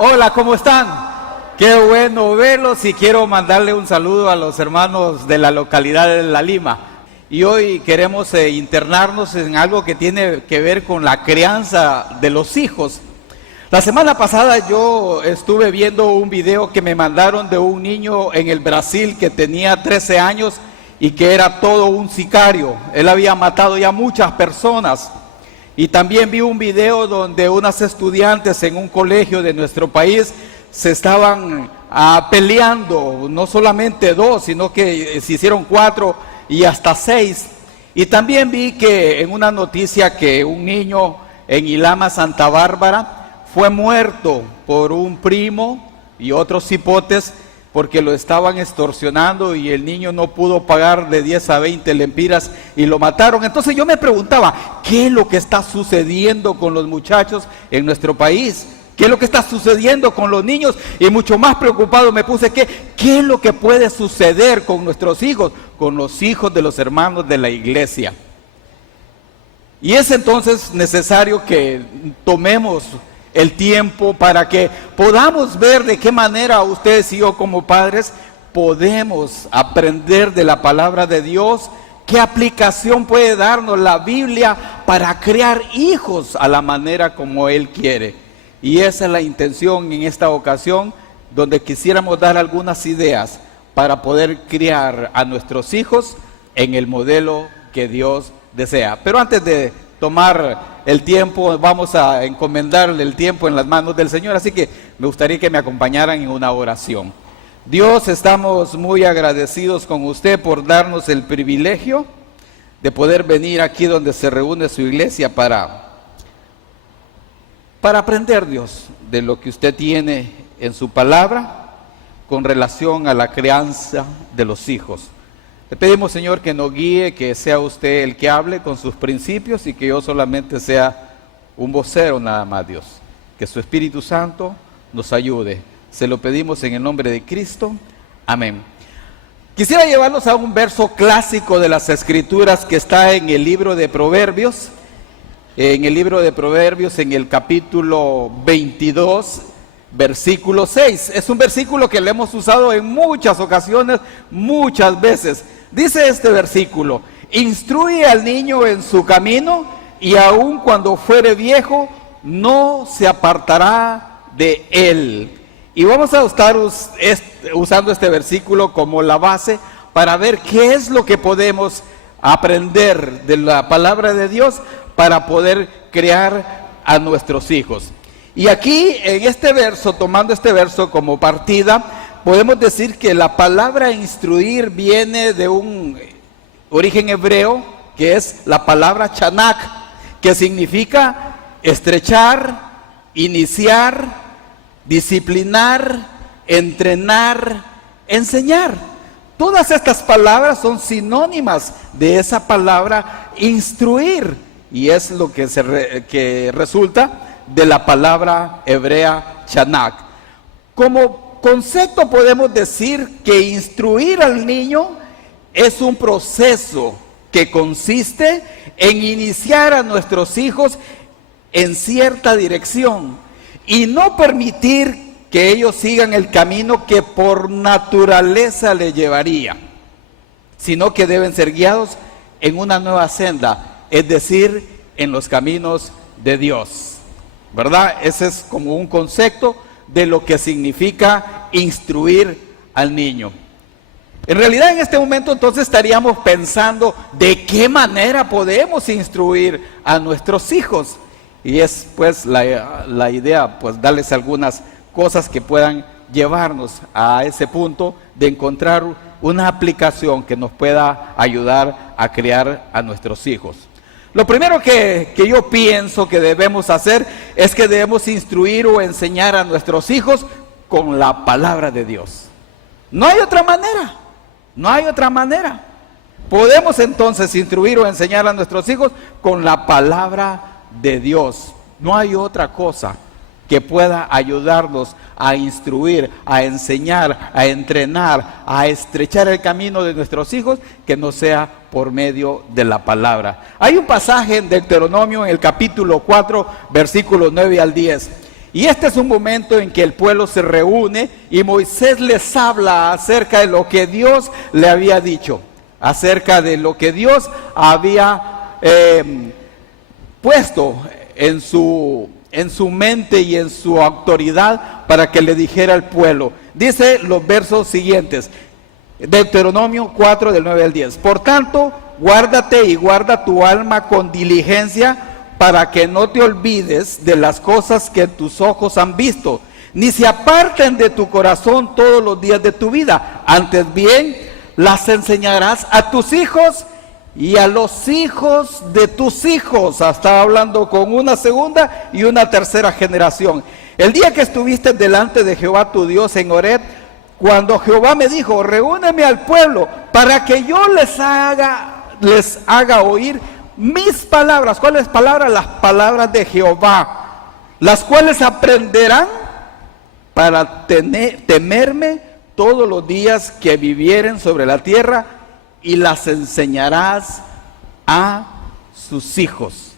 Hola, ¿cómo están? Qué bueno verlos y quiero mandarle un saludo a los hermanos de la localidad de La Lima. Y hoy queremos internarnos en algo que tiene que ver con la crianza de los hijos. La semana pasada yo estuve viendo un video que me mandaron de un niño en el Brasil que tenía 13 años y que era todo un sicario. Él había matado ya muchas personas. Y también vi un video donde unas estudiantes en un colegio de nuestro país se estaban peleando, no solamente 2, sino que se hicieron 4 y hasta 6. Y también vi que en una noticia que un niño en Ilama, Santa Bárbara, fue muerto por un primo y otros hipotes porque lo estaban extorsionando y el niño no pudo pagar de 10 a 20 lempiras y lo mataron. Entonces yo me preguntaba, ¿qué es lo que está sucediendo con los muchachos en nuestro país? ¿Qué es lo que está sucediendo con los niños? Y mucho más preocupado me puse, ¿qué es lo que puede suceder con nuestros hijos? Con los hijos de los hermanos de la iglesia. Y es entonces necesario que tomemos el tiempo para que podamos ver de qué manera ustedes y yo como padres podemos aprender de la palabra de Dios, qué aplicación puede darnos la Biblia para crear hijos a la manera como Él quiere. Y esa es la intención en esta ocasión, donde quisiéramos dar algunas ideas para poder criar a nuestros hijos en el modelo que Dios desea. Pero antes de tomar el tiempo, vamos a encomendarle el tiempo en las manos del Señor, así que me gustaría que me acompañaran en una oración. Dios, estamos muy agradecidos con usted por darnos el privilegio de poder venir aquí donde se reúne su iglesia para aprender, Dios, de lo que usted tiene en su palabra con relación a la crianza de los hijos. Le pedimos, Señor, que nos guíe, que sea usted el que hable con sus principios y que yo solamente sea un vocero nada más, Dios. Que su Espíritu Santo nos ayude. Se lo pedimos en el nombre de Cristo. Amén. Quisiera llevarlos a un verso clásico de las Escrituras que está en el libro de Proverbios. En el libro de Proverbios, en el capítulo 22, versículo 6. Es un versículo que le hemos usado en muchas ocasiones, muchas veces. Dice este versículo: instruye al niño en su camino y aun cuando fuere viejo no se apartará de él. Y vamos a estar usando este versículo como la base para ver qué es lo que podemos aprender de la palabra de Dios para poder crear a nuestros hijos. Y aquí en este verso, tomando este verso como partida, podemos decir que la palabra instruir viene de un origen hebreo, que es la palabra chanak, que significa estrechar, iniciar, disciplinar, entrenar, enseñar. Todas estas palabras son sinónimas de esa palabra instruir, y es lo que resulta de la palabra hebrea chanak. Como concepto podemos decir que instruir al niño es un proceso que consiste en iniciar a nuestros hijos en cierta dirección y no permitir que ellos sigan el camino que por naturaleza les llevaría, sino que deben ser guiados en una nueva senda, es decir, en los caminos de Dios. ¿Verdad? Ese es como un concepto de lo que significa instruir al niño. En realidad en este momento entonces estaríamos pensando de qué manera podemos instruir a nuestros hijos. Y es pues la idea, pues darles algunas cosas que puedan llevarnos a ese punto de encontrar una aplicación que nos pueda ayudar a criar a nuestros hijos. Lo primero que yo pienso que debemos hacer es que debemos instruir o enseñar a nuestros hijos con la palabra de Dios. No hay otra manera, no hay otra manera. Podemos entonces instruir o enseñar a nuestros hijos con la palabra de Dios. No hay otra cosa que pueda ayudarnos a instruir, a enseñar, a entrenar, a estrechar el camino de nuestros hijos, que no sea por medio de la palabra. Hay un pasaje en Deuteronomio en el capítulo 4, versículos 9 al 10, Y este es un momento en que el pueblo se reúne y Moisés les habla acerca de lo que Dios le había dicho, acerca de lo que Dios había puesto en su mente y en su autoridad para que le dijera al pueblo. Dice los versos siguientes, Deuteronomio 4 del 9 al 10. Por tanto, guárdate y guarda tu alma con diligencia para que no te olvides de las cosas que tus ojos han visto, ni se aparten de tu corazón todos los días de tu vida. Antes bien, las enseñarás a tus hijos y a los hijos de tus hijos. Estaba hablando con una segunda y una tercera generación. El día que estuviste delante de Jehová tu Dios en Horeb, cuando Jehová me dijo, reúneme al pueblo para que yo les haga oír mis palabras. ¿Cuáles palabras? Las palabras de Jehová, las cuales aprenderán para temerme todos los días que vivieren sobre la tierra, y las enseñarás a sus hijos.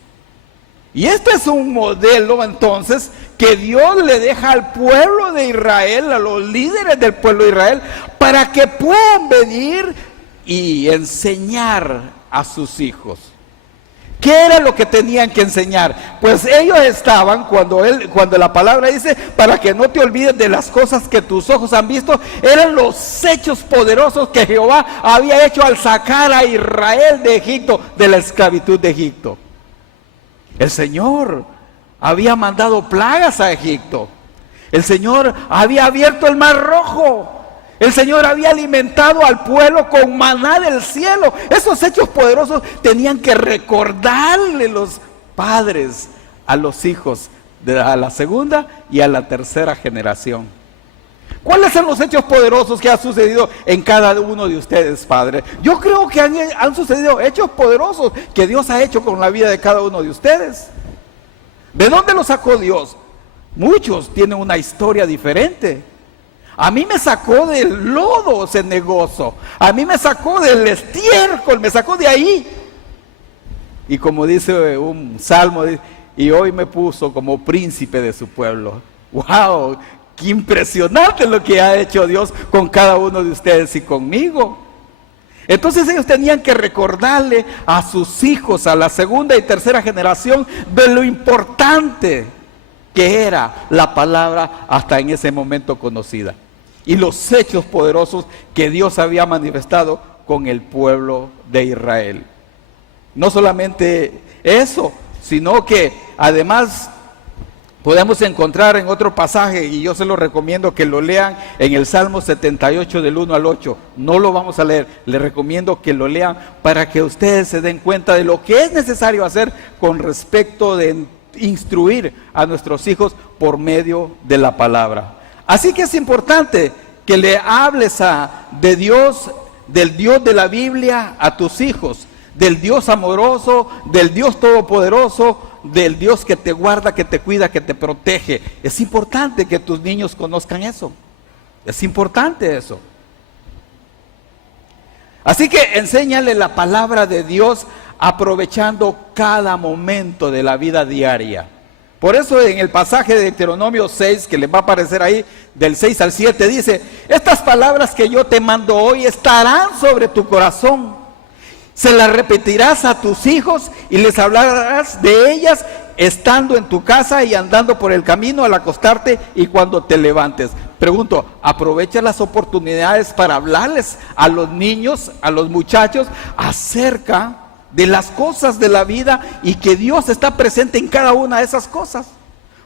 Y este es un modelo entonces que Dios le deja al pueblo de Israel, a los líderes del pueblo de Israel, para que puedan venir y enseñar a sus hijos. ¿Qué era lo que tenían que enseñar? Pues ellos estaban, cuando la palabra dice, para que no te olvides de las cosas que tus ojos han visto, eran los hechos poderosos que Jehová había hecho al sacar a Israel de Egipto, de la esclavitud de Egipto. El Señor había mandado plagas a Egipto. El Señor había abierto el mar rojo. El Señor había alimentado al pueblo con maná del cielo. Esos hechos poderosos tenían que recordarle los padres a los hijos, a la segunda y a la tercera generación. ¿Cuáles son los hechos poderosos que han sucedido en cada uno de ustedes, padre? Yo creo que han sucedido hechos poderosos que Dios ha hecho con la vida de cada uno de ustedes. ¿De dónde los sacó Dios? Muchos tienen una historia diferente. A mí me sacó del lodo cenagoso, a mí me sacó del estiércol, me sacó de ahí. Y como dice un salmo, y hoy me puso como príncipe de su pueblo. ¡Wow! ¡Qué impresionante lo que ha hecho Dios con cada uno de ustedes y conmigo! Entonces ellos tenían que recordarle a sus hijos, a la segunda y tercera generación, de lo importante que era la palabra hasta en ese momento conocida, y los hechos poderosos que Dios había manifestado con el pueblo de Israel. No solamente eso, sino que además podemos encontrar en otro pasaje, y yo se lo recomiendo que lo lean, en el Salmo 78 del 1 al 8. No lo vamos a leer, les recomiendo que lo lean para que ustedes se den cuenta de lo que es necesario hacer con respecto de instruir a nuestros hijos por medio de la palabra. Así que es importante que le hables de Dios, del Dios de la Biblia, a tus hijos, del Dios amoroso, del Dios todopoderoso, del Dios que te guarda, que te cuida, que te protege. Es importante que tus niños conozcan eso. Es importante eso. Así que enséñale la palabra de Dios aprovechando cada momento de la vida diaria. Por eso en el pasaje de Deuteronomio 6, que les va a aparecer ahí, del 6 al 7, dice: estas palabras que yo te mando hoy estarán sobre tu corazón. Se las repetirás a tus hijos y les hablarás de ellas estando en tu casa y andando por el camino, al acostarte y cuando te levantes. Pregunto, ¿aprovecha las oportunidades para hablarles a los niños, a los muchachos, acerca de las cosas de la vida y que Dios está presente en cada una de esas cosas?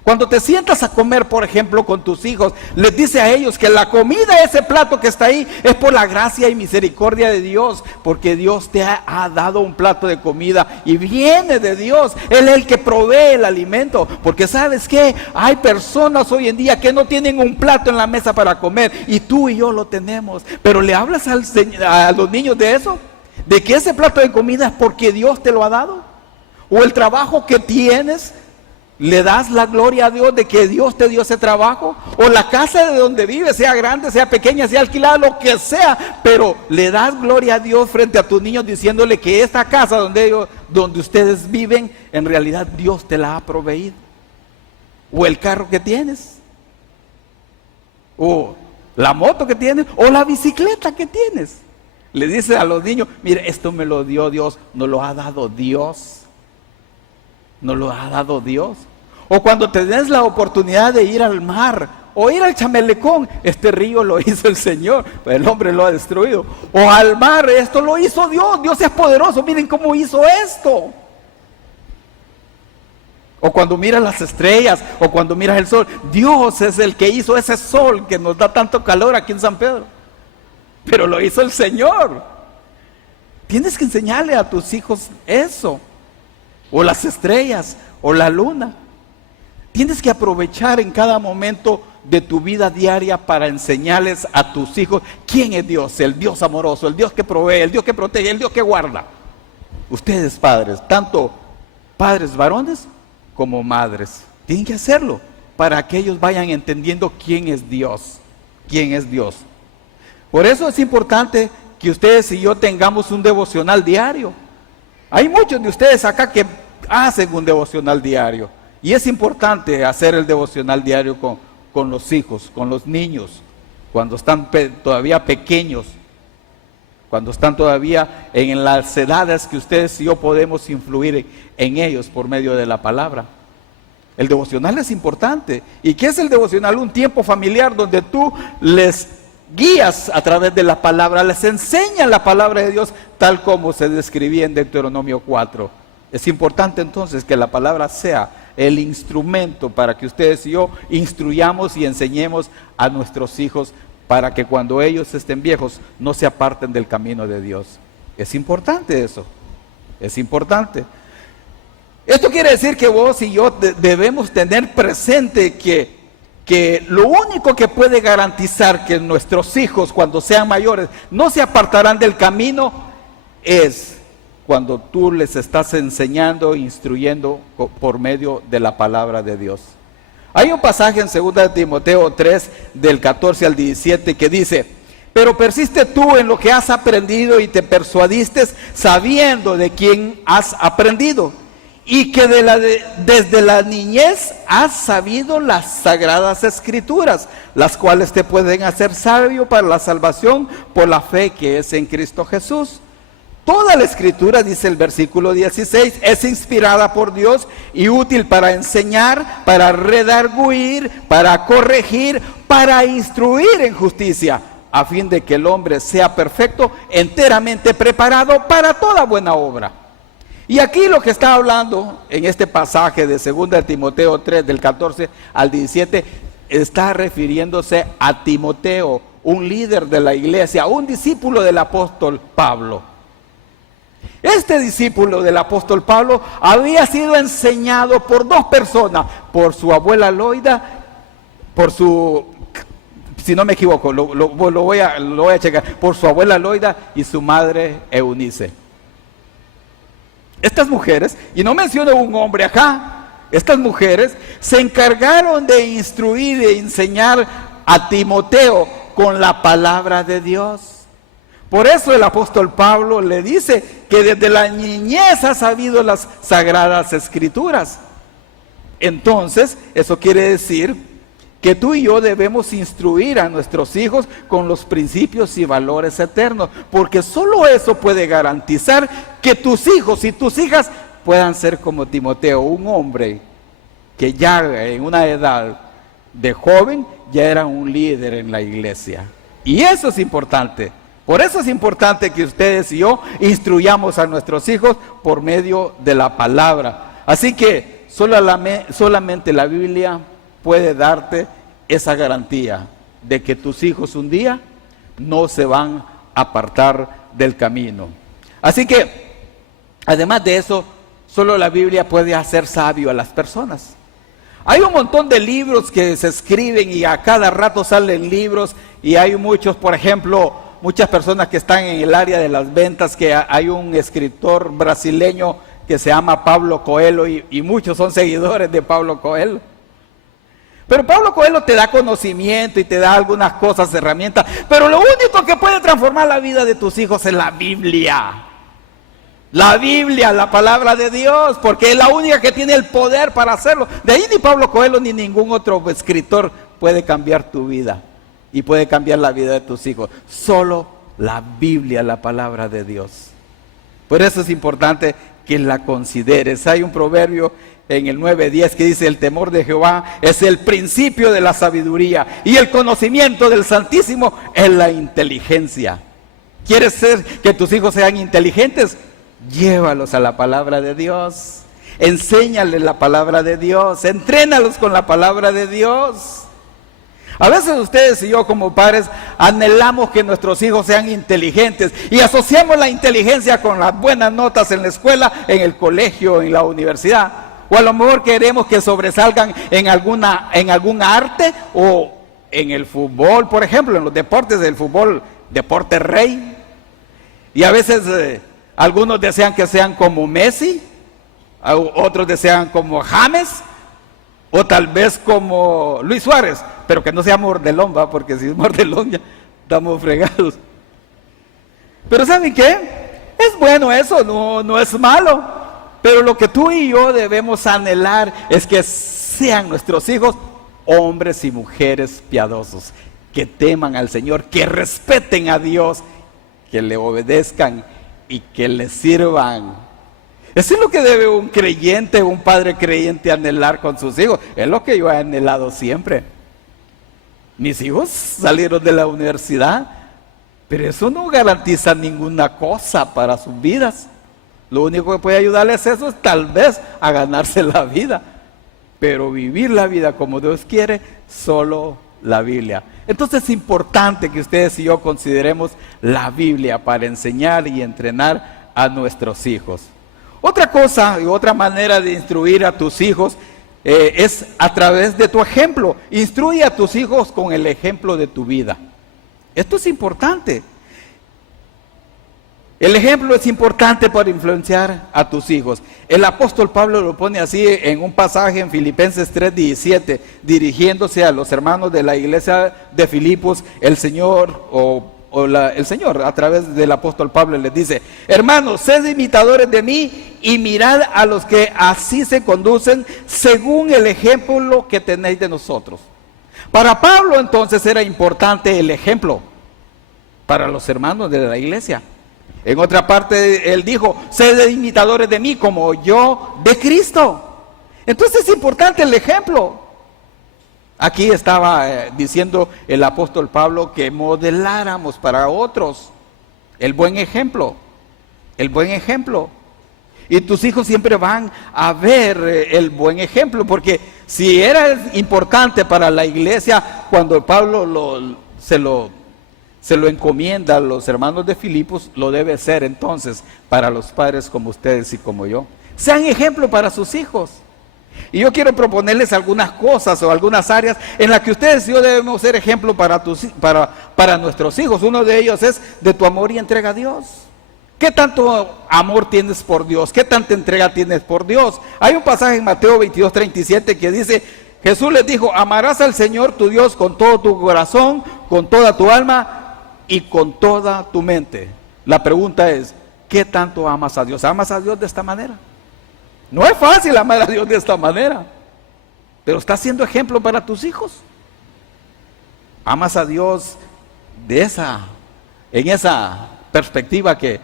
Cuando te sientas a comer, por ejemplo, con tus hijos, les dice a ellos que la comida, ese plato que está ahí, es por la gracia y misericordia de Dios, porque Dios te ha dado un plato de comida y viene de Dios. Él es el que provee el alimento, porque ¿sabes qué? Hay personas hoy en día que no tienen un plato en la mesa para comer, y tú y yo lo tenemos. Pero ¿le hablas a los niños de eso? ¿De que ese plato de comida es porque Dios te lo ha dado? ¿O el trabajo que tienes? ¿Le das la gloria a Dios de que Dios te dio ese trabajo? ¿O la casa de donde vives, sea grande, sea pequeña, sea alquilada, lo que sea, pero le das gloria a Dios frente a tus niños diciéndole que esta casa donde ustedes viven, en realidad Dios te la ha proveído? o el carro que tienes, o la moto que tienes, o la bicicleta que tienes. Le dices a los niños, mire, esto me lo dio Dios, nos lo ha dado Dios. Nos lo ha dado Dios. O cuando tenés la oportunidad de ir al mar, o ir al Chamelecón, este río lo hizo el Señor, pues el hombre lo ha destruido. O al mar, esto lo hizo Dios, Dios es poderoso, miren cómo hizo esto. O cuando miras las estrellas, o cuando miras el sol, Dios es el que hizo ese sol que nos da tanto calor aquí en San Pedro. Pero lo hizo el Señor. Tienes que enseñarle a tus hijos eso. O las estrellas, o la luna. Tienes que aprovechar en cada momento de tu vida diaria para enseñarles a tus hijos quién es Dios, el Dios amoroso, el Dios que provee, el Dios que protege, el Dios que guarda. Ustedes padres, tanto padres varones como madres, tienen que hacerlo para que ellos vayan entendiendo quién es Dios, quién es Dios. Por eso es importante que ustedes y yo tengamos un devocional diario. Hay muchos de ustedes acá que hacen un devocional diario. Y es importante hacer el devocional diario con los hijos, con los niños, cuando están todavía pequeños, cuando están todavía en las edades que ustedes y yo podemos influir en ellos por medio de la palabra. El devocional es importante. ¿Y qué es el devocional? Un tiempo familiar donde tú les guías a través de la palabra, les enseñas la palabra de Dios tal como se describía en Deuteronomio 4. Es importante entonces que la palabra sea el instrumento para que ustedes y yo instruyamos y enseñemos a nuestros hijos para que cuando ellos estén viejos no se aparten del camino de Dios. Es importante eso, es importante. Esto quiere decir que vos y yo debemos tener presente que lo único que puede garantizar que nuestros hijos cuando sean mayores no se apartarán del camino es cuando tú les estás enseñando, instruyendo por medio de la palabra de Dios. Hay un pasaje en 2 Timoteo 3 del 14 al 17 que dice: pero persiste tú en lo que has aprendido y te persuadiste sabiendo de quién has aprendido y que desde la niñez has sabido las sagradas escrituras, las cuales te pueden hacer sabio para la salvación por la fe que es en Cristo Jesús. Toda la escritura, dice el versículo 16, es inspirada por Dios y útil para enseñar, para redarguir, para corregir, para instruir en justicia, a fin de que el hombre sea perfecto, enteramente preparado para toda buena obra. Y aquí lo que está hablando en este pasaje de 2 Timoteo 3, del 14 al 17, está refiriéndose a Timoteo, un líder de la iglesia, un discípulo del apóstol Pablo. Este discípulo del apóstol Pablo había sido enseñado por dos personas, por su abuela Loida, si no me equivoco, lo voy a checar, por su abuela Loida y su madre Eunice. Estas mujeres, y no menciono un hombre acá, estas mujeres se encargaron de instruir y de enseñar a Timoteo con la palabra de Dios. Por eso el apóstol Pablo le dice que desde la niñez ha sabido las sagradas escrituras. Entonces, eso quiere decir que tú y yo debemos instruir a nuestros hijos con los principios y valores eternos, porque solo eso puede garantizar que tus hijos y tus hijas puedan ser como Timoteo, un hombre que ya en una edad de joven ya era un líder en la iglesia. Y eso es importante. Por eso es importante que ustedes y yo instruyamos a nuestros hijos por medio de la palabra. Así que solamente la Biblia puede darte esa garantía de que tus hijos un día no se van a apartar del camino. Así que, además de eso, solo la Biblia puede hacer sabio a las personas. Hay un montón de libros que se escriben y a cada rato salen libros y hay muchos, por ejemplo, muchas personas que están en el área de las ventas, que hay un escritor brasileño que se llama Paulo Coelho y muchos son seguidores de Paulo Coelho. Pero Paulo Coelho te da conocimiento y te da algunas cosas, herramientas, pero lo único que puede transformar la vida de tus hijos es la Biblia. La Biblia, la palabra de Dios, porque es la única que tiene el poder para hacerlo. De ahí ni Pablo Coelho ni ningún otro escritor puede cambiar tu vida y puede cambiar la vida de tus hijos. Solo la Biblia, la palabra de Dios. Por eso es importante que la consideres. Hay un proverbio en el 9:10 que dice: el temor de Jehová es el principio de la sabiduría, y el conocimiento del Santísimo es la inteligencia. ¿Quieres que tus hijos sean inteligentes? Llévalos a la palabra de Dios, enséñales la palabra de Dios, entrénalos con la palabra de Dios. A veces ustedes y yo como padres anhelamos que nuestros hijos sean inteligentes y asociamos la inteligencia con las buenas notas en la escuela, en el colegio, en la universidad. O a lo mejor queremos que sobresalgan en algún arte o en el fútbol, por ejemplo, en los deportes del fútbol, deporte rey. Y a veces algunos desean que sean como Messi, otros desean como James, o tal vez como Luis Suárez, pero que no sea mordelón, ¿va? Porque si es mordelón ya estamos fregados. Pero ¿saben qué? Es bueno eso, no es malo. Pero lo que tú y yo debemos anhelar es que sean nuestros hijos hombres y mujeres piadosos, que teman al Señor, que respeten a Dios, que le obedezcan y que le sirvan. Eso es lo que debe un creyente, un padre creyente anhelar con sus hijos. Es lo que yo he anhelado siempre. Mis hijos salieron de la universidad, pero eso no garantiza ninguna cosa para sus vidas. Lo único que puede ayudarles eso es tal vez a ganarse la vida, pero vivir la vida como Dios quiere, solo la Biblia. Entonces es importante que ustedes y yo consideremos la Biblia para enseñar y entrenar a nuestros hijos. Otra cosa y otra manera de instruir a tus hijos es a través de tu ejemplo. Instruye a tus hijos con el ejemplo de tu vida. Esto es importante. El ejemplo es importante para influenciar a tus hijos. El apóstol Pablo lo pone así en un pasaje en Filipenses 3:17, dirigiéndose a los hermanos de la iglesia de Filipos. El Señor el Señor a través del apóstol Pablo les dice: hermanos, sed imitadores de mí y mirad a los que así se conducen según el ejemplo que tenéis de nosotros. Para Pablo entonces era importante el ejemplo para los hermanos de la iglesia. En otra parte él dijo: sed imitadores de mí como yo de Cristo. Entonces es importante el ejemplo. Aquí estaba diciendo el apóstol Pablo que modeláramos para otros el buen ejemplo. El buen ejemplo. Y tus hijos siempre van a ver el buen ejemplo, porque si era importante para la iglesia, cuando Pablo se lo encomienda a los hermanos de Filipos, lo debe ser entonces para los padres como ustedes y como yo. Sean ejemplo para sus hijos. Y yo quiero proponerles algunas cosas o algunas áreas en las que ustedes y yo debemos ser ejemplo para nuestros hijos. Uno de ellos es de tu amor y entrega a Dios. ¿Qué tanto amor tienes por Dios? ¿Qué tanta entrega tienes por Dios? Hay un pasaje en Mateo 22:37 que dice: Jesús les dijo: amarás al Señor tu Dios con todo tu corazón, con toda tu alma y con toda tu mente. La pregunta es: ¿qué tanto amas a Dios? ¿Amas a Dios de esta manera? No es fácil amar a Dios de esta manera, pero estás siendo ejemplo para tus hijos. Amas a Dios en esa perspectiva que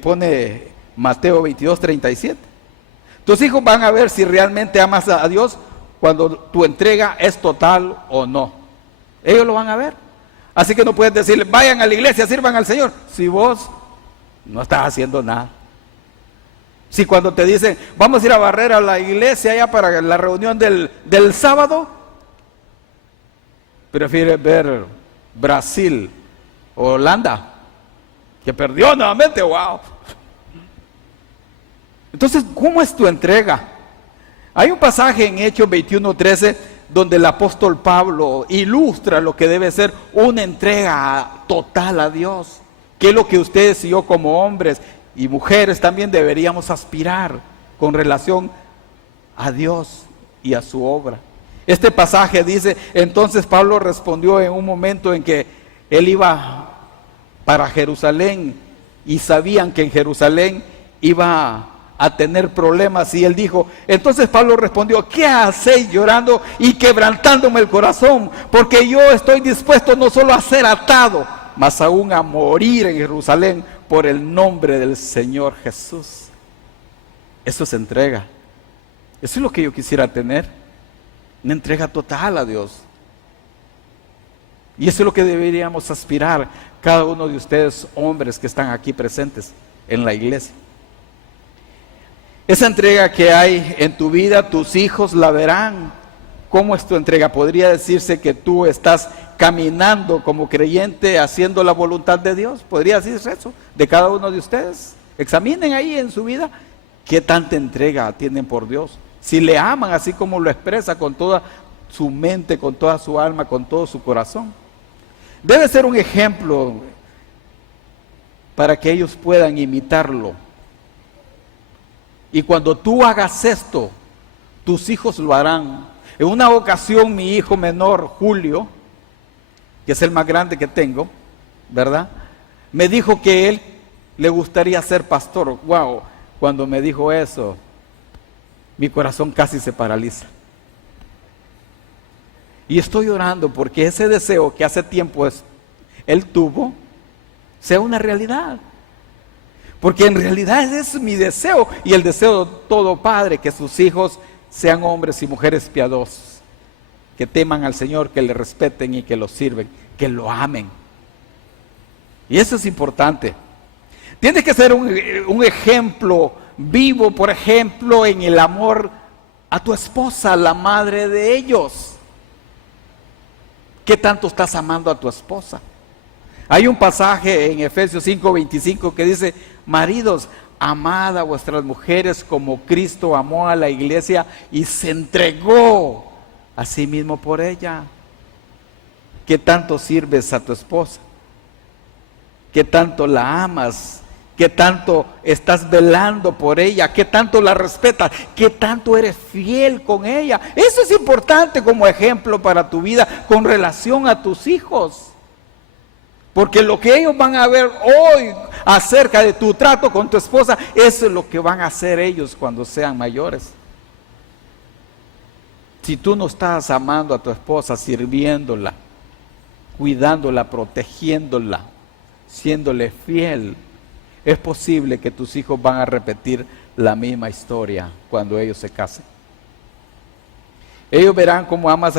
pone Mateo 22:37. Tus hijos van a ver si realmente amas a Dios cuando tu entrega es total o no. Ellos lo van a ver. Así que no puedes decirle: vayan a la iglesia, sirvan al Señor, si vos no estás haciendo nada. Si cuando te dicen: vamos a ir a barrer a la iglesia ya para la reunión del sábado, prefieres ver Brasil o Holanda, que perdió nuevamente, wow. Entonces, ¿cómo es tu entrega? Hay un pasaje en Hechos 21:13 donde el apóstol Pablo ilustra lo que debe ser una entrega total a Dios, que es lo que ustedes y yo como hombres y mujeres también deberíamos aspirar con relación a Dios y a su obra. Este pasaje dice: entonces Pablo respondió en un momento en que él iba para Jerusalén y sabían que en Jerusalén iba a tener problemas, y él dijo, entonces Pablo respondió, ¿qué hacéis llorando y quebrantándome el corazón? Porque yo estoy dispuesto no solo a ser atado, mas aún a morir en Jerusalén por el nombre del Señor Jesús. Eso es entrega. Eso es lo que yo quisiera tener, una entrega total a Dios. Y eso es lo que deberíamos aspirar cada uno de ustedes, hombres que están aquí presentes en la iglesia. Esa entrega que hay en tu vida, tus hijos la verán. ¿Cómo es tu entrega? Podría decirse que tú estás caminando como creyente haciendo la voluntad de Dios. Podría decirse eso de cada uno de ustedes. Examinen ahí en su vida qué tanta entrega tienen por Dios. Si le aman así como lo expresa con toda su mente, con toda su alma, con todo su corazón. Debe ser un ejemplo para que ellos puedan imitarlo. Y cuando tú hagas esto, tus hijos lo harán. En una ocasión mi hijo menor, Julio, que es el más grande que tengo, ¿verdad? Me dijo que él le gustaría ser pastor. Wow, cuando me dijo eso, mi corazón casi se paraliza. Y estoy orando porque ese deseo que hace tiempo él tuvo, sea una realidad. Porque en realidad ese es mi deseo y el deseo de todo padre, que sus hijos sean hombres y mujeres piadosos, que teman al Señor, que le respeten y que lo sirven, que lo amen. Y eso es importante. Tienes que ser un ejemplo vivo, por ejemplo, en el amor a tu esposa, la madre de ellos. ¿Qué tanto estás amando a tu esposa? Hay un pasaje en Efesios 5:25 que dice, maridos, amad a vuestras mujeres como Cristo amó a la iglesia y se entregó a sí mismo por ella. ¿Qué tanto sirves a tu esposa? ¿Qué tanto la amas? ¿Qué tanto estás velando por ella? ¿Qué tanto la respetas? ¿Qué tanto eres fiel con ella? Eso es importante como ejemplo para tu vida con relación a tus hijos. Porque lo que ellos van a ver hoy acerca de tu trato con tu esposa, eso es lo que van a hacer ellos cuando sean mayores. Si tú no estás amando a tu esposa, sirviéndola, cuidándola, protegiéndola, siéndole fiel, es posible que tus hijos van a repetir la misma historia cuando ellos se casen. Ellos verán cómo amas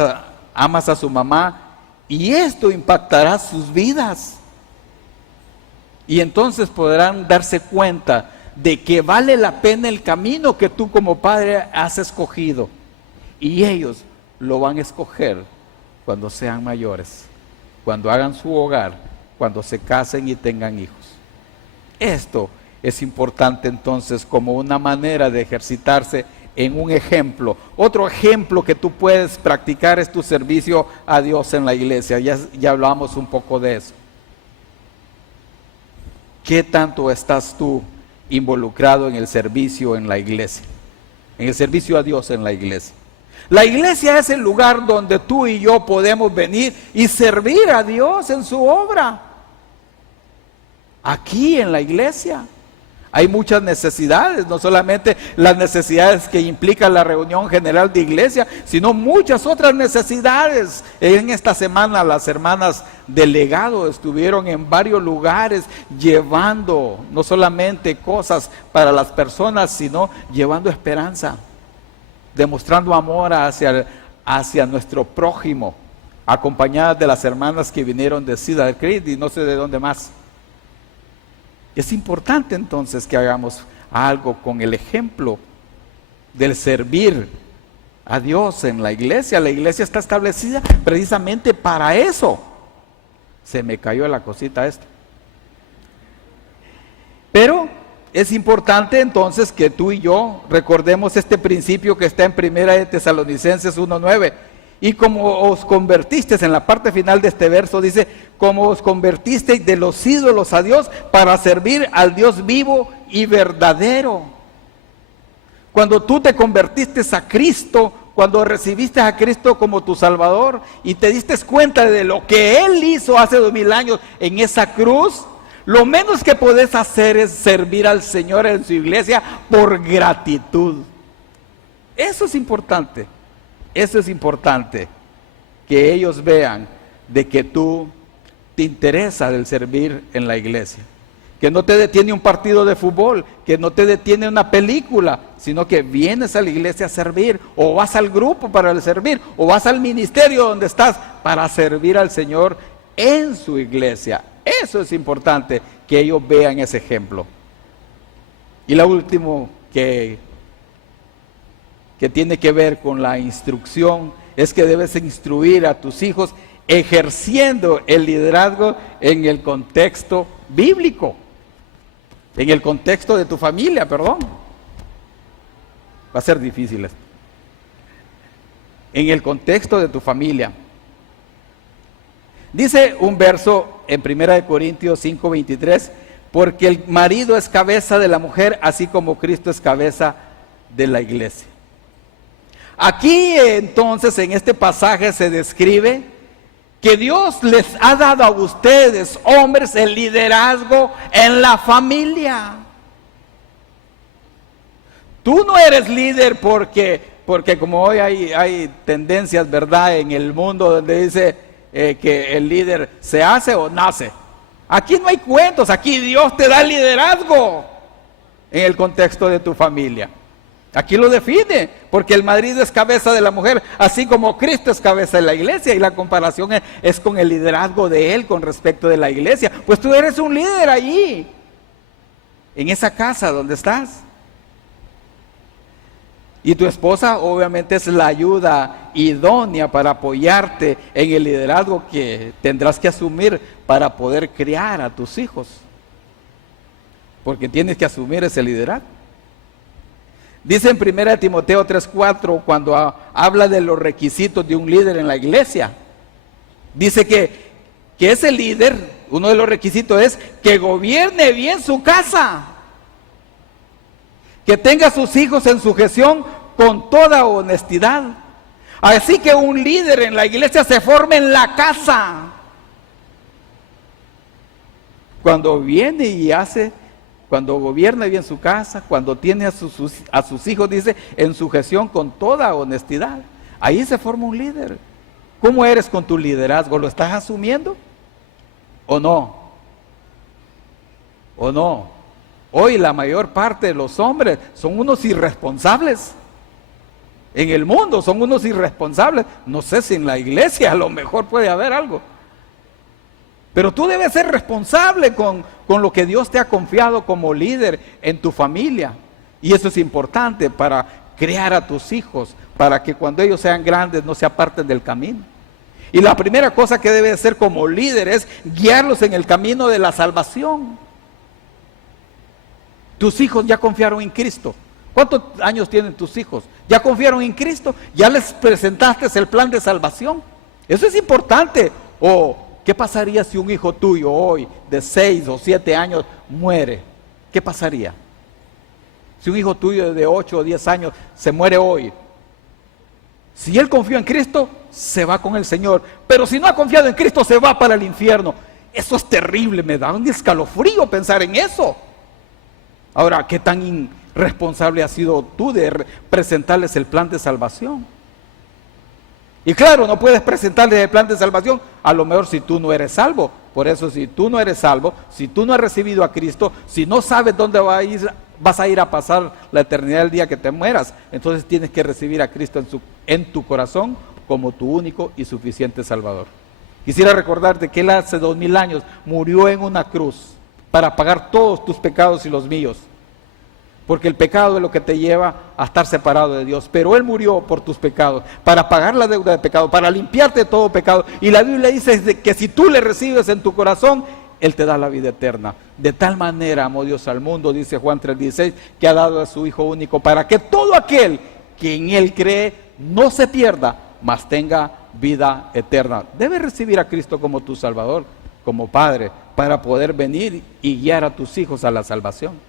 a su mamá y esto impactará sus vidas. Y entonces podrán darse cuenta de que vale la pena el camino que tú como padre has escogido. Y ellos lo van a escoger cuando sean mayores, cuando hagan su hogar, cuando se casen y tengan hijos. Esto es importante entonces como una manera de ejercitarse en un ejemplo. Otro ejemplo que tú puedes practicar es tu servicio a Dios en la iglesia. Ya hablamos un poco de eso. ¿Qué tanto estás tú involucrado en el servicio en la iglesia? En el servicio a Dios en la iglesia. La iglesia es el lugar donde tú y yo podemos venir y servir a Dios en su obra. Aquí en la iglesia hay muchas necesidades, no solamente las necesidades que implica la reunión general de iglesia, sino muchas otras necesidades. En esta semana las hermanas del legado estuvieron en varios lugares llevando no solamente cosas para las personas, sino llevando esperanza, demostrando amor hacia nuestro prójimo, acompañadas de las hermanas que vinieron de Cedar Creek y no sé de dónde más. Es importante entonces que hagamos algo con el ejemplo del servir a Dios en la iglesia. La iglesia está establecida precisamente para eso. Se me cayó la cosita esta. Pero es importante entonces que tú y yo recordemos este principio que está en 1 de Tesalonicenses 1:9. Y como os convertisteis, en la parte final de este verso dice, como os convertisteis de los ídolos a Dios para servir al Dios vivo y verdadero. Cuando tú te convertiste a Cristo, cuando recibiste a Cristo como tu Salvador y te diste cuenta de lo que Él hizo hace 2000 años en esa cruz, Lo menos que podés hacer es servir al Señor en su iglesia por gratitud. Eso es importante. Eso es importante. Que ellos vean de que tú te interesa el servir en la iglesia. Que no te detiene un partido de fútbol, que no te detiene una película, sino que vienes a la iglesia a servir, o vas al grupo para servir, o vas al ministerio donde estás para servir al Señor en su iglesia. Eso es importante, que ellos vean ese ejemplo. Y lo último que tiene que ver con la instrucción es que debes instruir a tus hijos ejerciendo el liderazgo en el contexto bíblico, en el contexto de tu familia, perdón. Va a ser difícil esto. En el contexto de tu familia. Dice un verso en 1 Corintios 5:23, porque el marido es cabeza de la mujer, así como Cristo es cabeza de la iglesia. Aquí entonces en este pasaje se describe que Dios les ha dado a ustedes, hombres, el liderazgo en la familia. Tú no eres líder porque como hoy hay tendencias, ¿verdad?, en el mundo donde dice que el líder se hace o nace. Aquí no hay cuentos, aquí Dios te da el liderazgo en el contexto de tu familia. Aquí lo define, porque el marido es cabeza de la mujer, así como Cristo es cabeza de la iglesia, y la comparación es con el liderazgo de Él con respecto de la iglesia. Pues tú eres un líder allí, en esa casa donde estás. Y tu esposa obviamente es la ayuda idónea para apoyarte en el liderazgo que tendrás que asumir para poder criar a tus hijos. Porque tienes que asumir ese liderazgo. Dice en 1 Timoteo 3:4, cuando habla de los requisitos de un líder en la iglesia, dice que ese líder, uno de los requisitos es que gobierne bien su casa, que tenga a sus hijos en sujeción con toda honestidad. Así que un líder en la iglesia se forma en la casa. Cuando viene y cuando gobierna bien su casa, cuando tiene a sus hijos, dice, en sujeción con toda honestidad. Ahí se forma un líder. ¿Cómo eres con tu liderazgo? ¿Lo estás asumiendo? ¿O no? ¿O no? Hoy la mayor parte de los hombres son unos irresponsables. En el mundo son unos irresponsables. No sé si en la iglesia a lo mejor puede haber algo. Pero tú debes ser responsable con lo que Dios te ha confiado como líder en tu familia. Y eso es importante para criar a tus hijos, para que cuando ellos sean grandes no se aparten del camino. Y la primera cosa que debes hacer como líder es guiarlos en el camino de la salvación. Tus hijos ya confiaron en Cristo. ¿Cuántos años tienen tus hijos? ¿Ya confiaron en Cristo? ¿Ya les presentaste el plan de salvación? Eso es importante. ¿Qué pasaría si un hijo tuyo hoy de 6 o 7 años muere? ¿Qué pasaría? Si un hijo tuyo de 8 o 10 años se muere hoy. Si él confió en Cristo, se va con el Señor. Pero si no ha confiado en Cristo, se va para el infierno. Eso es terrible, me da un escalofrío pensar en eso. Ahora, ¿qué tan irresponsable has sido tú de presentarles el plan de salvación? Y claro, no puedes presentarles el plan de salvación a lo mejor si tú no eres salvo. Por eso, si tú no eres salvo, si tú no has recibido a Cristo, si no sabes dónde vas a ir a pasar la eternidad el día que te mueras, entonces tienes que recibir a Cristo en tu corazón como tu único y suficiente Salvador. Quisiera recordarte que Él hace 2000 años murió en una cruz para pagar todos tus pecados y los míos. Porque el pecado es lo que te lleva a estar separado de Dios. Pero Él murió por tus pecados, para pagar la deuda de pecado, para limpiarte de todo pecado. Y la Biblia dice que si tú le recibes en tu corazón, Él te da la vida eterna. De tal manera amó Dios al mundo, dice Juan 3:16, que ha dado a su Hijo único, para que todo aquel que en Él cree no se pierda, mas tenga vida eterna. Debes recibir a Cristo como tu Salvador, como Padre, para poder venir y guiar a tus hijos a la salvación.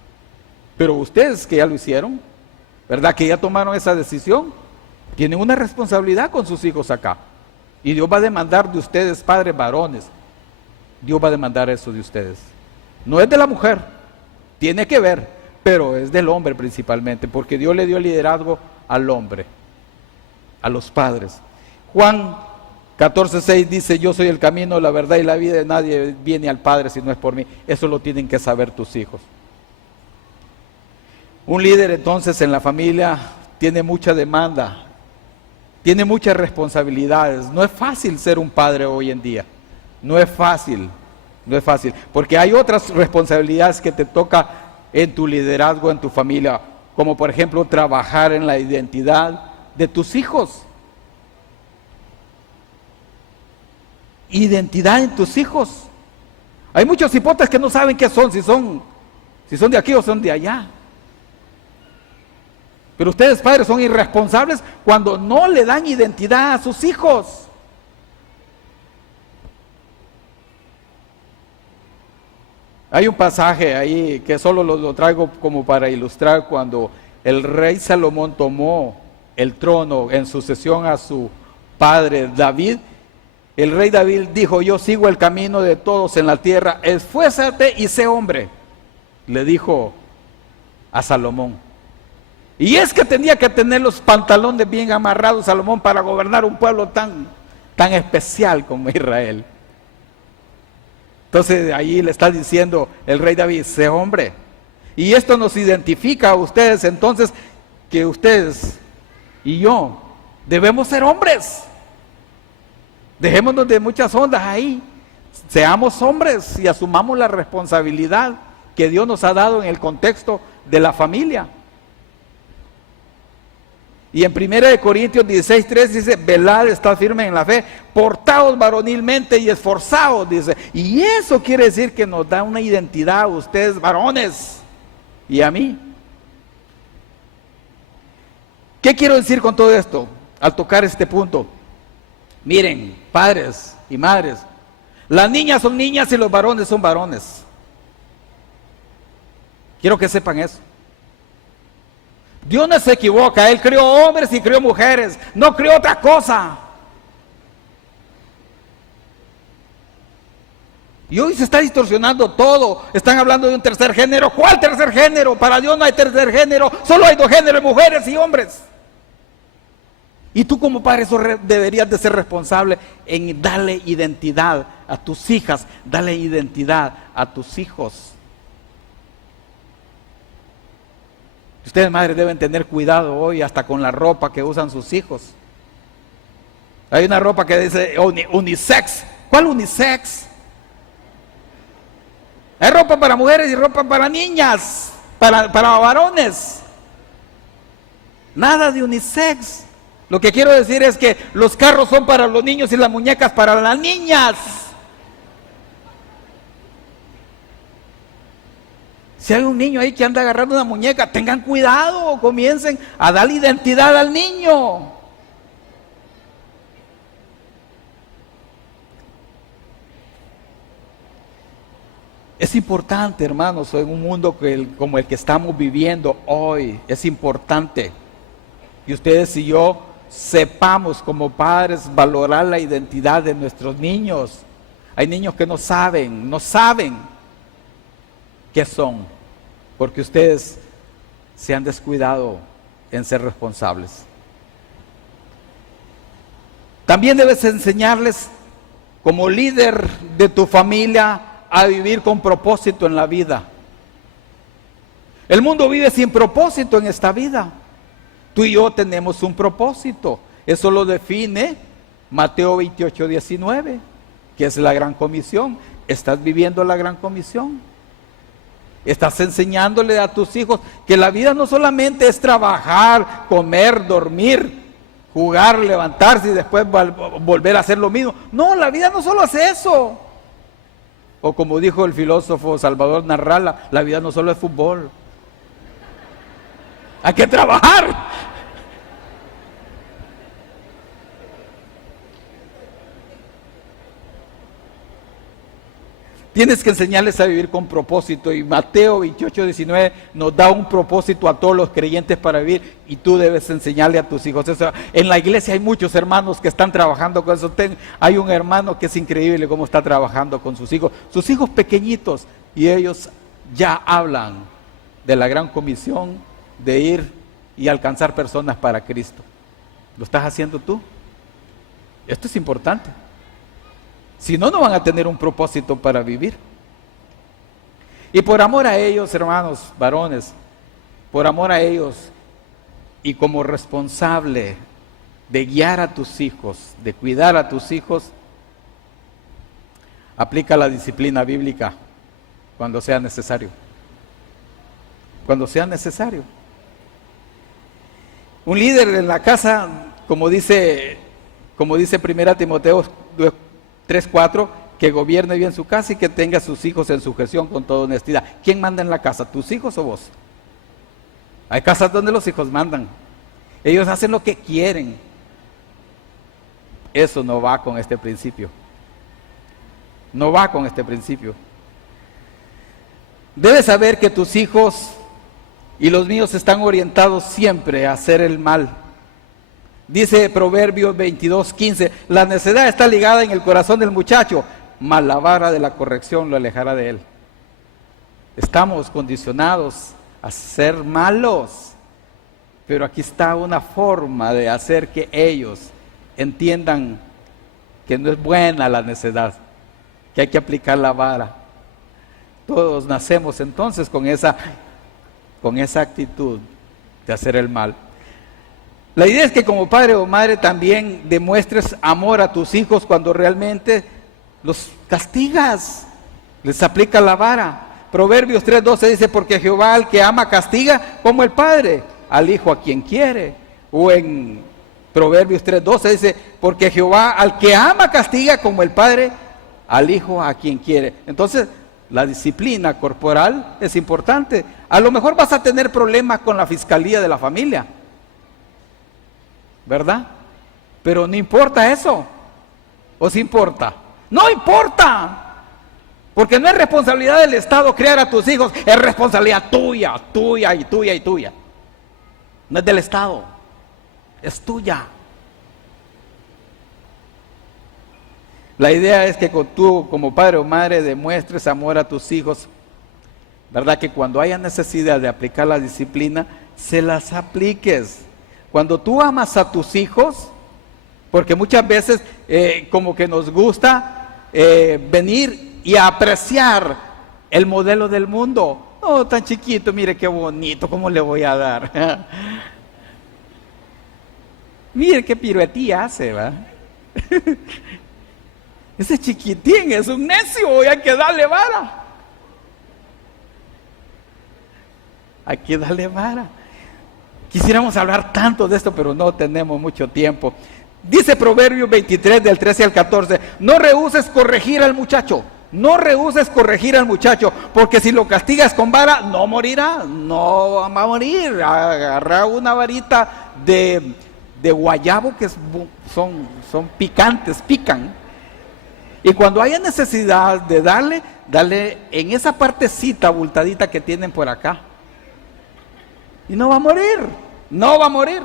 Pero ustedes que ya lo hicieron, ¿verdad? Que ya tomaron esa decisión, tienen una responsabilidad con sus hijos acá. Y Dios va a demandar de ustedes, padres varones. Dios va a demandar eso de ustedes. No es de la mujer, tiene que ver, pero es del hombre principalmente, porque Dios le dio el liderazgo al hombre, a los padres. Juan 14:6 dice: yo soy el camino, la verdad y la vida, de nadie viene al Padre si no es por mí. Eso lo tienen que saber tus hijos. Un líder entonces en la familia tiene mucha demanda, tiene muchas responsabilidades. No es fácil ser un padre hoy en día, no es fácil, porque hay otras responsabilidades que te toca en tu liderazgo, en tu familia, como por ejemplo trabajar en la identidad de tus hijos. Identidad en tus hijos. Hay muchos hipotes que no saben qué son, si son de aquí o son de allá. Pero ustedes, padres, son irresponsables cuando no le dan identidad a sus hijos. Hay un pasaje ahí que solo lo traigo como para ilustrar. Cuando el rey Salomón tomó el trono en sucesión a su padre David, el rey David dijo: yo sigo el camino de todos en la tierra, esfuérzate y sé hombre, le dijo a Salomón. Y es que tenía que tener los pantalones bien amarrados Salomón para gobernar un pueblo tan especial como Israel. Entonces ahí le está diciendo el rey David: sé hombre. Y esto nos identifica a ustedes entonces, que ustedes y yo debemos ser hombres. Dejémonos de muchas ondas ahí. Seamos hombres y asumamos la responsabilidad que Dios nos ha dado en el contexto de la familia. Y en 1 Corintios 16:3 dice: velad, estad firmes en la fe, portaos varonilmente y esforzaos, dice. Y eso quiere decir que nos da una identidad a ustedes varones y a mí. ¿Qué quiero decir con todo esto al tocar este punto? Miren, padres y madres, las niñas son niñas y los varones son varones. Quiero que sepan eso. Dios no se equivoca, Él creó hombres y creó mujeres, no creó otra cosa. Y hoy se está distorsionando todo, están hablando de un tercer género. ¿Cuál tercer género? Para Dios no hay tercer género, solo hay dos géneros, mujeres y hombres. Y tú como padre deberías de ser responsable en darle identidad a tus hijas, darle identidad a tus hijos. Ustedes, madres, deben tener cuidado hoy hasta con la ropa que usan sus hijos. Hay una ropa que dice unisex. ¿Cuál unisex? Hay ropa para mujeres y ropa para niñas, para varones. Nada de unisex. Lo que quiero decir es que los carros son para los niños y las muñecas para las niñas. Si hay un niño ahí que anda agarrando una muñeca, tengan cuidado, comiencen a darle identidad al niño. Es importante, hermanos, en un mundo como el que estamos viviendo hoy, es importante que ustedes y yo sepamos como padres valorar la identidad de nuestros niños. Hay niños que no saben qué son, porque ustedes se han descuidado en ser responsables. También debes enseñarles como líder de tu familia a vivir con propósito en la vida. El mundo vive sin propósito en esta vida. Tú y yo tenemos un propósito. Eso lo define Mateo 28:19, que es la gran comisión. ¿Estás viviendo la gran comisión? ¿Estás enseñándole a tus hijos que la vida no solamente es trabajar, comer, dormir, jugar, levantarse y después volver a hacer lo mismo? No, la vida no solo hace eso. O como dijo el filósofo Salvador Narrala, la vida no solo es fútbol. Hay que trabajar. Tienes que enseñarles a vivir con propósito, y Mateo 28:19 nos da un propósito a todos los creyentes para vivir, y tú debes enseñarle a tus hijos eso. En la iglesia hay muchos hermanos que están trabajando con eso. Hay un hermano que es increíble cómo está trabajando con sus hijos pequeñitos, y ellos ya hablan de la gran comisión de ir y alcanzar personas para Cristo. ¿Lo estás haciendo tú? Esto es importante. Si no, no van a tener un propósito para vivir. Y por amor a ellos, hermanos, varones, por amor a ellos y como responsable de guiar a tus hijos, de cuidar a tus hijos, aplica la disciplina bíblica cuando sea necesario. Cuando sea necesario. Un líder en la casa, como dice 1 Timoteo 3:4, que gobierne bien su casa y que tenga a sus hijos en sujeción con toda honestidad. ¿Quién manda en la casa? ¿Tus hijos o vos? Hay casas donde los hijos mandan. Ellos hacen lo que quieren. Eso no va con este principio. No va con este principio. Debes saber que tus hijos y los míos están orientados siempre a hacer el mal. Dice Proverbios 22:15, la necedad está ligada en el corazón del muchacho, mas la vara de la corrección lo alejará de él. Estamos condicionados a ser malos, pero aquí está una forma de hacer que ellos entiendan que no es buena la necedad, que hay que aplicar la vara. Todos nacemos entonces con esa actitud de hacer el mal. La idea es que como padre o madre también demuestres amor a tus hijos cuando realmente los castigas, les aplica la vara. Proverbios 3:12 dice, porque Jehová al que ama castiga como el padre al hijo a quien quiere. O en Proverbios 3:12 dice, porque Jehová al que ama castiga como el padre al hijo a quien quiere. Entonces, la disciplina corporal es importante. A lo mejor vas a tener problemas con la fiscalía de la familia, ¿verdad? Pero no importa eso. ¿O sí importa? No importa. Porque no es responsabilidad del Estado criar a tus hijos, es responsabilidad tuya, tuya y tuya y tuya. No es del Estado, es tuya. La idea es que tú como padre o madre demuestres amor a tus hijos, ¿verdad? Que cuando haya necesidad de aplicar la disciplina, se las apliques. Cuando tú amas a tus hijos, porque muchas veces como que nos gusta venir y apreciar el modelo del mundo. Oh, tan chiquito, mire qué bonito, ¿cómo le voy a dar? Mire qué piruetía hace, ¿va? Ese chiquitín es un necio, hay que darle vara. Hay que darle vara. Quisiéramos hablar tanto de esto, pero no tenemos mucho tiempo. Dice Proverbios 23, del 13 al 14, no rehuses corregir al muchacho. No rehuses corregir al muchacho, porque si lo castigas con vara, no morirá, no va a morir. Agarra una varita de guayabo que son picantes, pican. Y cuando haya necesidad de darle en esa partecita abultadita que tienen por acá. Y no va a morir, no va a morir.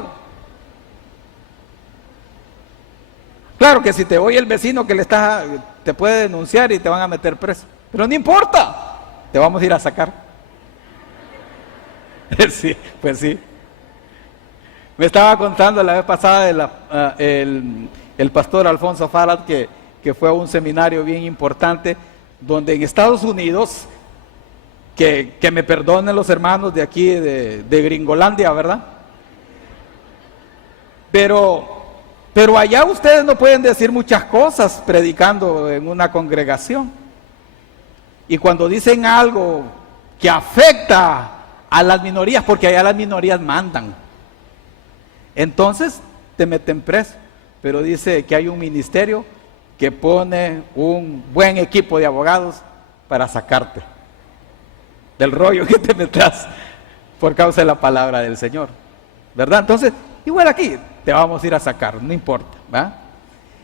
Claro que si te oye el vecino que te puede denunciar y te van a meter preso. Pero no importa, te vamos a ir a sacar. Sí, pues sí. Me estaba contando la vez pasada el pastor Alfonso Farad que fue a un seminario bien importante donde en Estados Unidos, que me perdonen los hermanos de aquí de Gringolandia, ¿verdad? Pero allá ustedes no pueden decir muchas cosas predicando en una congregación. Y cuando dicen algo que afecta a las minorías, porque allá las minorías mandan, entonces te meten preso. Pero dice que hay un ministerio que pone un buen equipo de abogados para sacarte del rollo que te metas por causa de la palabra del Señor, ¿verdad? Entonces, igual aquí, te vamos a ir a sacar, no importa, ¿va?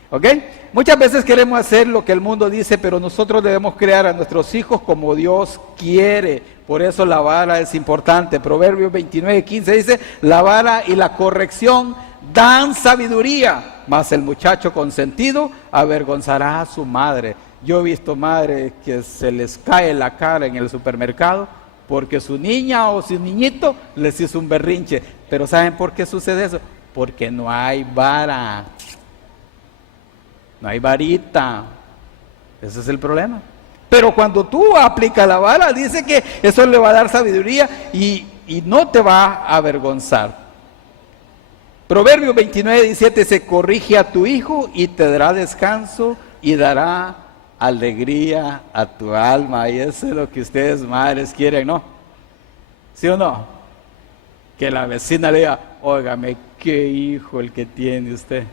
¿Ok? Muchas veces queremos hacer lo que el mundo dice, pero nosotros debemos crear a nuestros hijos como Dios quiere. Por eso la vara es importante. Proverbios 29:15 dice, la vara y la corrección dan sabiduría, mas el muchacho consentido avergonzará a su madre. Yo he visto madres que se les cae la cara en el supermercado porque su niña o su niñito les hizo un berrinche. Pero ¿saben por qué sucede eso? Porque no hay vara, no hay varita. Ese es el problema. Pero cuando tú aplicas la vara, dice que eso le va a dar sabiduría y no te va a avergonzar. Proverbios 29:17 dice: corrige a tu hijo y te dará descanso y dará alegría a tu alma. Y eso es lo que ustedes madres quieren, ¿no? ¿Sí o no? Que la vecina le diga: óigame, qué hijo el que tiene usted,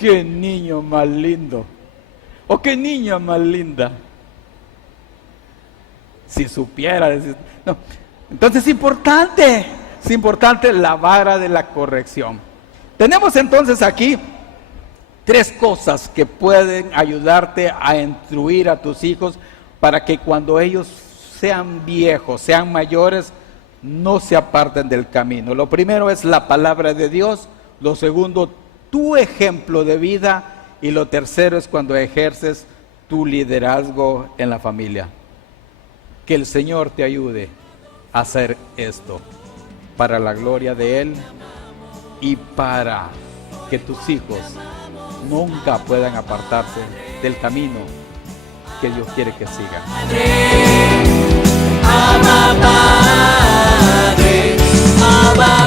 qué niño más lindo, o qué niña más linda. Si supiera decir, no. Entonces es importante la vara de la corrección. Tenemos entonces aquí 3 cosas que pueden ayudarte a instruir a tus hijos para que cuando ellos sean viejos, sean mayores, no se aparten del camino. Lo primero es la palabra de Dios, lo segundo, tu ejemplo de vida, y lo tercero es cuando ejerces tu liderazgo en la familia. Que el Señor te ayude a hacer esto para la gloria de Él y para que tus hijos nunca puedan apartarse del camino que Dios quiere que sigan. Padre, ama, Padre, ama.